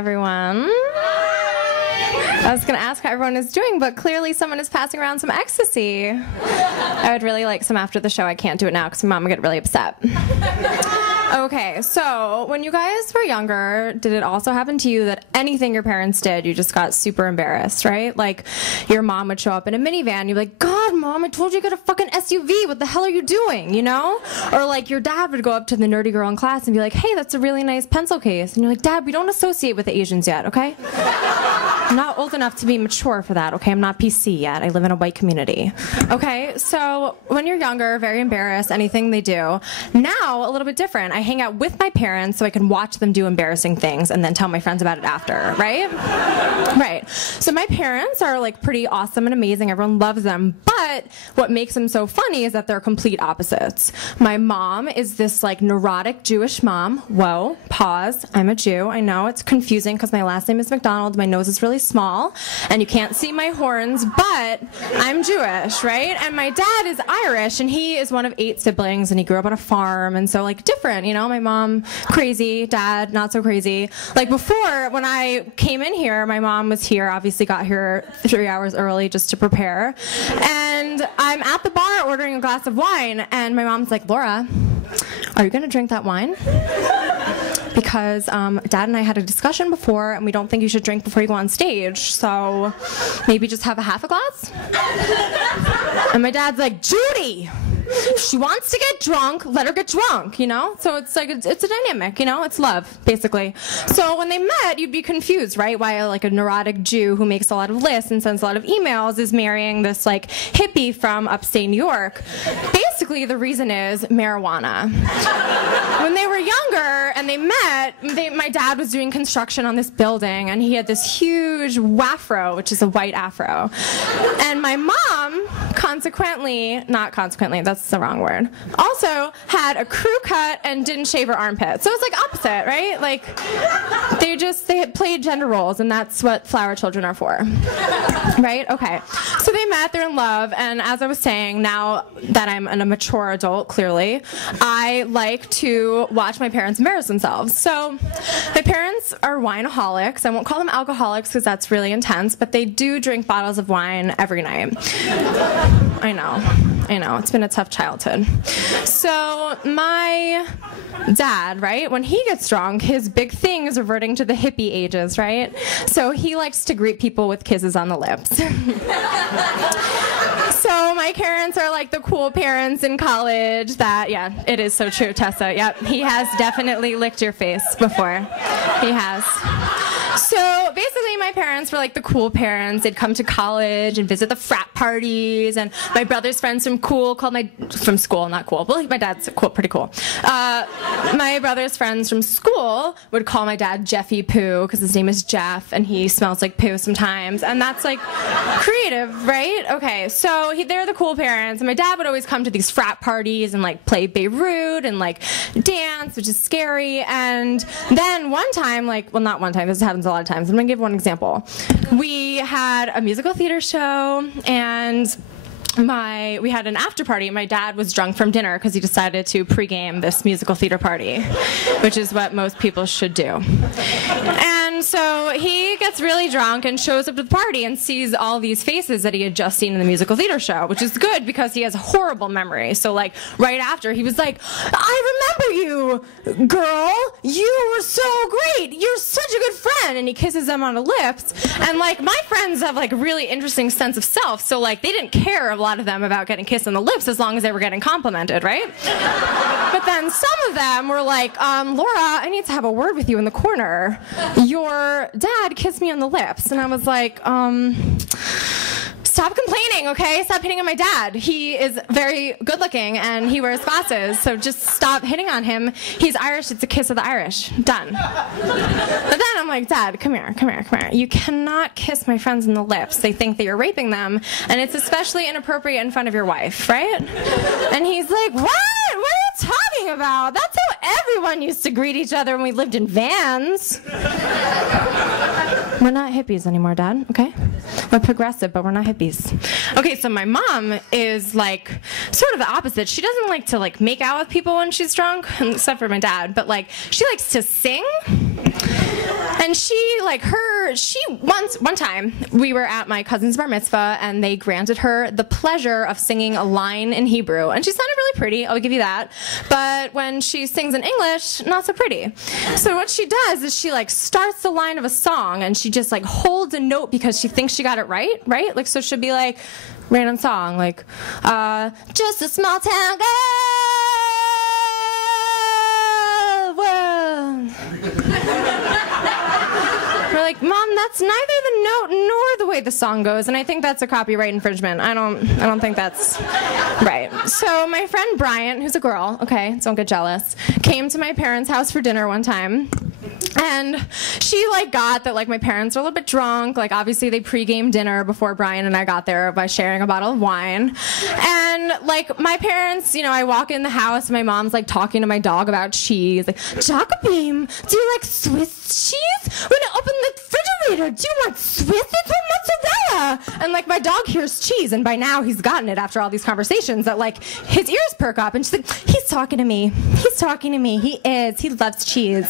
everyone. I was going to ask how everyone is doing, but clearly someone is passing around some ecstasy. I would really like some after the show. I can't do it now because my mom would get really upset. Okay, so when you guys were younger, did it also happen to you that anything your parents did, you just got super embarrassed, right? Like, your mom would show up in a minivan, you'd be like, God, Mom, I told you to get a fucking SUV. What the hell are you doing, you know? Or like, your dad would go up to the nerdy girl in class and be like, hey, that's a really nice pencil case. And you're like, Dad, we don't associate with the Asians yet, okay? I'm not old enough to be mature for that, okay? I'm not PC yet. I live in a white community. Okay, so when you're younger, very embarrassed, anything they do. Now, a little bit different. I hang out with my parents so I can watch them do embarrassing things and then tell my friends about it after, right? Right. So my parents are like pretty awesome and amazing. Everyone loves them. But what makes them so funny is that they're complete opposites. My mom is this like neurotic Jewish mom. Whoa, pause. I'm a Jew. I know it's confusing because my last name is McDonald. My nose is really small and you can't see my horns, but I'm Jewish, right? And my dad is Irish and he is one of 8 siblings and he grew up on a farm and so like different, you know? My mom, crazy. Dad, not so crazy. Like before, when I came in here, my mom was here, obviously got here 3 hours early just to prepare. And I'm at the bar ordering a glass of wine, and my mom's like, Laura, are you going to drink that wine? Because Dad and I had a discussion before, and we don't think you should drink before you go on stage, so maybe just have a half a glass? And my dad's like, Judy! If she wants to get drunk, let her get drunk, you know? So it's like, it's a dynamic, you know? It's love, basically. So when they met, you'd be confused, right? Why like a neurotic Jew who makes a lot of lists and sends a lot of emails is marrying this like hippie from upstate New York. Basically, the reason is marijuana. When they were younger and they met, my dad was doing construction on this building and he had this huge wafro, which is a white afro. And my mom, not consequently, that's the wrong word, also had a crew cut and didn't shave her armpit. So it's like opposite, right? Like, they had played gender roles, and that's what flower children are for. Right? Okay. So they met, they're in love, and as I was saying, now that I'm a mature adult, clearly, I like to watch my parents embarrass themselves. So my parents are wineaholics. I won't call them alcoholics because that's really intense, but they do drink bottles of wine every night. I know, it's been a tough childhood. So my dad, right, when he gets drunk, his big thing is reverting to the hippie ages, right? So he likes to greet people with kisses on the lips. So my parents are like the cool parents in college that, yeah, it is so true, Tessa. Yep, he has definitely licked your face before. He has. So basically my parents were like the cool parents. They'd come to college and visit the frat parties, and my brother's friends from school, not cool. Well, my dad's cool, pretty cool. My brother's friends from school would call my dad Jeffy Poo because his name is Jeff and he smells like poo sometimes, and that's like creative, right? Okay, so they're the cool parents, and my dad would always come to these frat parties and like play Beirut and like dance, which is scary. And then one time, not one time, this happens a lot of times. I'm gonna give one example. We had a musical theater show, and we had an after party. My dad was drunk from dinner because he decided to pregame this musical theater party, which is what most people should do. And so he gets really drunk and shows up to the party and sees all these faces that he had just seen in the musical theater show, which is good because he has a horrible memory. So like right after, he was like, I remember you, girl. You were so great. You're such a good friend. And he kisses them on the lips. And like my friends have like a really interesting sense of self. So like they didn't care, a lot of them, about getting kissed on the lips as long as they were getting complimented, right? But then some of them were like, Laura, I need to have a word with you in the corner. Your dad kissed me on the lips. And I was like, stop complaining, okay? Stop hitting on my dad. He is very good looking and he wears glasses, so just stop hitting on him. He's Irish, it's a kiss of the Irish. Done. But then I'm like, Dad, come here. You cannot kiss my friends in the lips. They think that you're raping them, and it's especially inappropriate in front of your wife, right? And he's like, what? What are you talking about? That's how everyone used to greet each other when we lived in vans. We're not hippies anymore, Dad, okay? We're progressive, but we're not hippies. Okay, so my mom is like sort of the opposite. She doesn't like to like make out with people when she's drunk, except for my dad, but like she likes to sing. And one time, we were at my cousin's bar mitzvah, and they granted her the pleasure of singing a line in Hebrew. And she sounded really pretty, I'll give you that. But when she sings in English, not so pretty. So what she does is she like starts the line of a song, and she just like holds a note because she thinks she got it right? Like, so she'll be like, random song, like, just a small town girl, world. We're like, Mom, that's neither the note nor the way the song goes, and I think that's a copyright infringement. I don't think that's right. So my friend Bryant, who's a girl, okay, don't get jealous, came to my parents' house for dinner one time. And she like got that like my parents are a little bit drunk. Like obviously they pre-game dinner before Brian and I got there by sharing a bottle of wine. And like my parents, you know, I walk in the house and my mom's like talking to my dog about cheese. Like, Jacobim, do you like Swiss cheese? When I open the refrigerator, do you want Swiss or mozzarella? And like my dog hears cheese, and by now he's gotten it after all these conversations that like his ears perk up, and she's like, he's talking to me. He's talking to me. He loves cheese.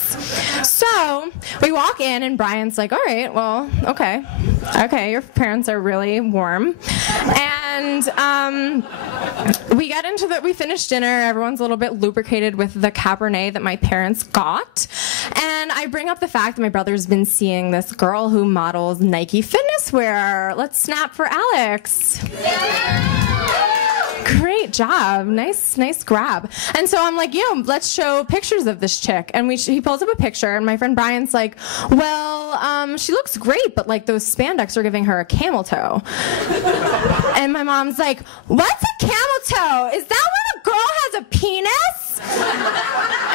So we walk in, and Brian's like, all right, well, okay, your parents are really warm. And we finished dinner. Everyone's a little bit lubricated with the Cabernet that my parents got. And I bring up the fact that my brother's been seeing this girl who models Nike fitness wear. Let's snap for Alex. Great job. Nice grab. And so I'm like, let's show pictures of this chick. And he pulls up a picture, and my friend Brian's like, well, she looks great, but like those spandex are giving her a camel toe. And my mom's like, what's a camel toe? Is that when a girl has a penis?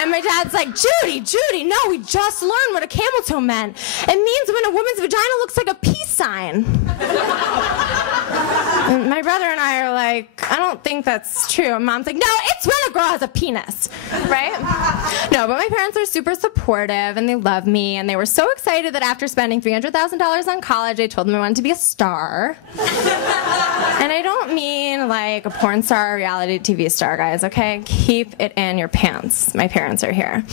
And my dad's like, Judy, no, we just learned what a camel toe meant. It means when a woman's vagina looks like a peace sign. And my brother and I are like, I don't think that's true. And Mom's like, no, it's when a girl has a penis, right? No, but my parents are super supportive, and they love me, and they were so excited that after spending $300,000 on college, I told them I wanted to be a star. And I don't mean like a porn star or reality TV star, guys, okay? Keep it in your pants. My parents are here.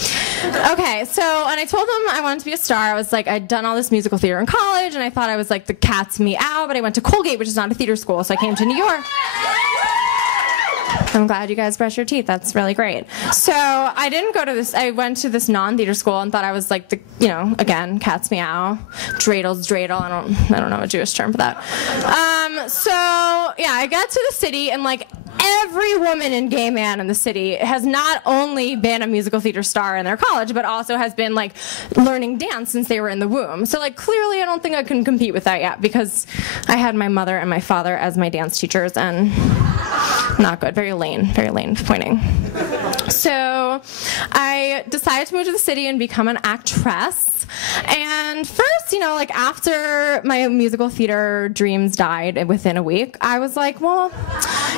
Okay, so when I told them I wanted to be a star, I was like, I'd done all this musical theater in college, and I thought I was like the cat's meow, but I went to Colgate, which is not a theater school, so I came to New York. I'm glad you guys brush your teeth. That's really great. So I didn't go to this. I went to this non-theater school and thought I was like the, again, cat's meow, dreidels, dreidel. I don't know a Jewish term for that. So yeah, I got to the city, and like every woman and gay man in the city has not only been a musical theater star in their college, but also has been like learning dance since they were in the womb. So like clearly I don't think I can compete with that yet, because I had my mother and my father as my dance teachers, and not good. Very lane pointing. So I decided to move to the city and become an actress. And first, like after my musical theater dreams died within a week, I was like, well,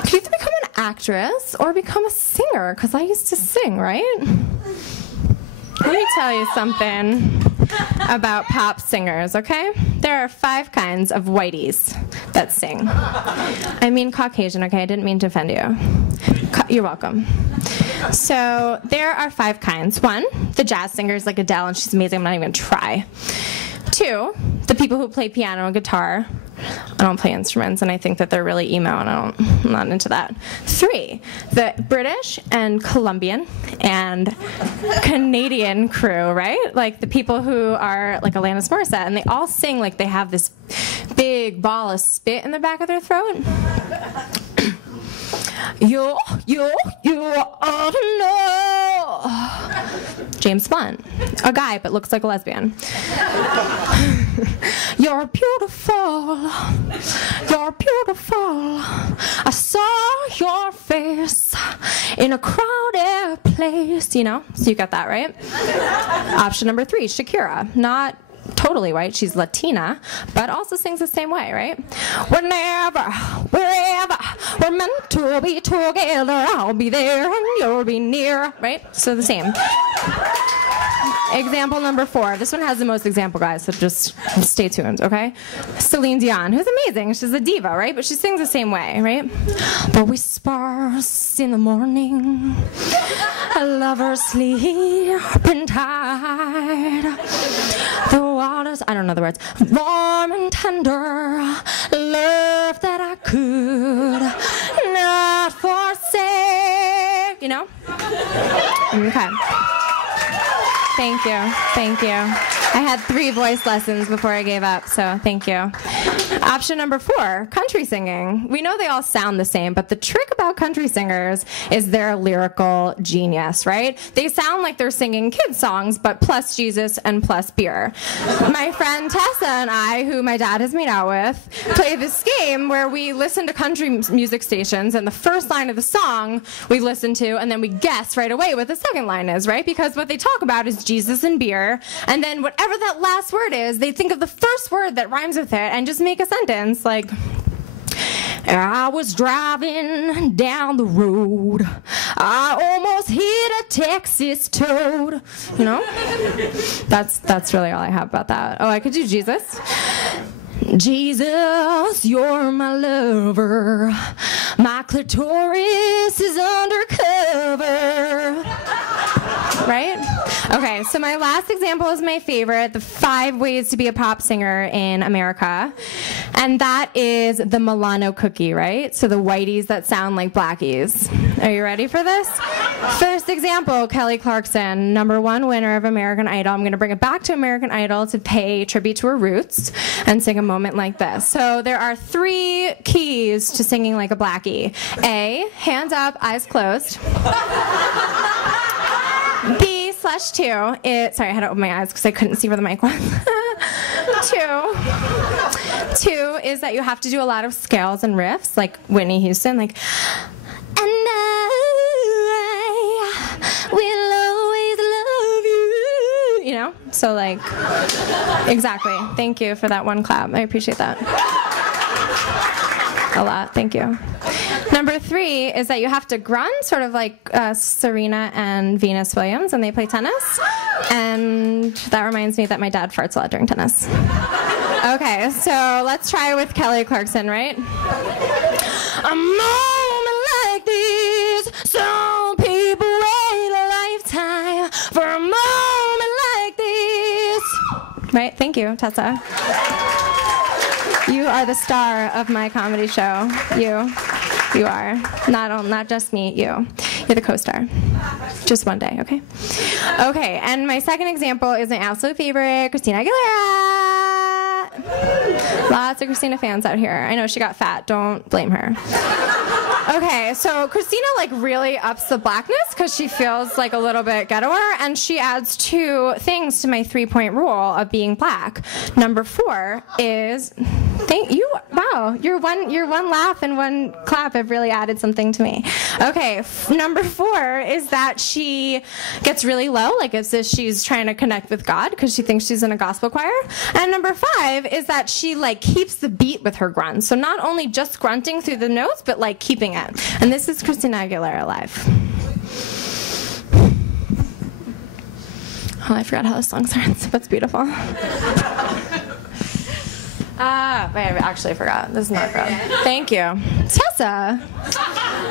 could you either become an actress or become a singer? Because I used to sing, right? Let me tell you something about pop singers, okay? There are 5 kinds of whiteys that sing. I mean Caucasian, okay? I didn't mean to offend you. You're welcome. So there are 5 kinds. 1, the jazz singers like Adele, and she's amazing. I'm not even going to try. 2, the people who play piano and guitar. I don't play instruments, and I think that they're really emo, and I'm not into that. 3, the British and Colombian and Canadian crew, right? Like the people who are like Alanis Morissette, and they all sing like they have this big ball of spit in the back of their throat. You ought to know. James Blunt, a guy but looks like a lesbian. You're beautiful. I saw your face in a crowded place. So you got that right. Option number 3, Shakira, not totally white, she's Latina, but also sings the same way, right? Whenever, wherever, we're meant to be together, I'll be there and you'll be near, right? So the same. Example number 4. This one has the most example, guys, so just stay tuned, okay? Celine Dion, who's amazing. She's a diva, right? But she sings the same way, right? The whispers in the morning lovers sleeping tight. The waters, I don't know the words. Warm and tender, love that I could not forsake. You know? Okay. Thank you. Thank you. I had 3 voice lessons before I gave up, so thank you. Option number 4, country singing. We know they all sound the same, but the trick about country singers is their lyrical genius, right? They sound like they're singing kids' songs, but plus Jesus and plus beer. My friend Tessa and I, who my dad has made out with, play this game where we listen to country music stations, and the first line of the song we listen to, and then we guess right away what the second line is, right? Because what they talk about is Jesus and beer, and then whatever that last word is, they think of the first word that rhymes with it and just make a sentence like, I was driving down the road, I almost hit a Texas toad. You know? That's really all I have about that. Oh, I could do Jesus. Jesus, you're my lover, my clitoris is undercover. Right? Okay, so my last example is my favorite, the 5 ways to be a pop singer in America. And that is the Milano cookie, right? So the whiteys that sound like blackies. Are you ready for this? First example, Kelly Clarkson, #1 winner of American Idol. I'm going to bring it back to American Idol to pay tribute to her roots and sing a moment like this. So there are 3 keys to singing like a blackie. A, hands up, eyes closed. B/2, sorry, I had to open my eyes because I couldn't see where the mic was. Two is that you have to do a lot of scales and riffs, like Whitney Houston, like, and I will always love you, you know? So like, exactly. Thank you for that one clap. I appreciate that. A lot, thank you. Number 3 is that you have to grunt, sort of like Serena and Venus Williams when they play tennis. And that reminds me that my dad farts a lot during tennis. Okay, so let's try with Kelly Clarkson, right? A moment like this, some people wait a lifetime for a moment like this. Right, thank you, Tessa. You are the star of my comedy show. You are. Not just me, you. You're the co-star. Just one day, okay? Okay, and my second example is my absolute favorite, Christina Aguilera. Lots of Christina fans out here. I know she got fat. Don't blame her. Okay, so Christina like really ups the blackness because she feels like a little bit ghettoer, and she adds 2 things to my 3-point rule of being black. Number 4 is, thank you. Wow, your one laugh and 1 clap have really added something to me. Okay, number 4 is that she gets really low, like as if she's trying to connect with God because she thinks she's in a gospel choir. And number 5 is that she like keeps the beat with her grunt. So not only just grunting through the notes, but like keeping it. And this is Christina Aguilera live. Oh, I forgot how the song starts, but it's beautiful. Wait, I actually forgot. This is not good. Thank you. Tessa,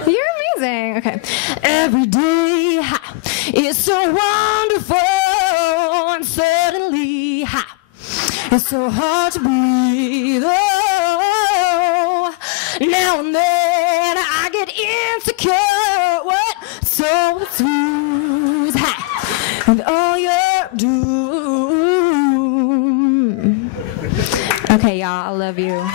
you're amazing. Okay. Every day is so wonderful, and suddenly it's so hard to breathe. Oh, now and then I get insecure. What? So smooth, and all you're doing. Okay, y'all, I love you.